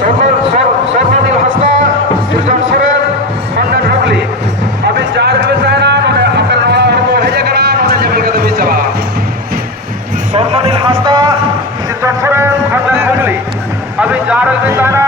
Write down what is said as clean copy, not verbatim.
Sornodil Hasna, Sultan Soren, Honda Ugly. अभी 4 में जाना उन्हें अपने नवाब को है जगह उन्हें जबल का भी चला Sornodil Hasna, Sultan Soren, Honda Ugly. अभी 4 में जाना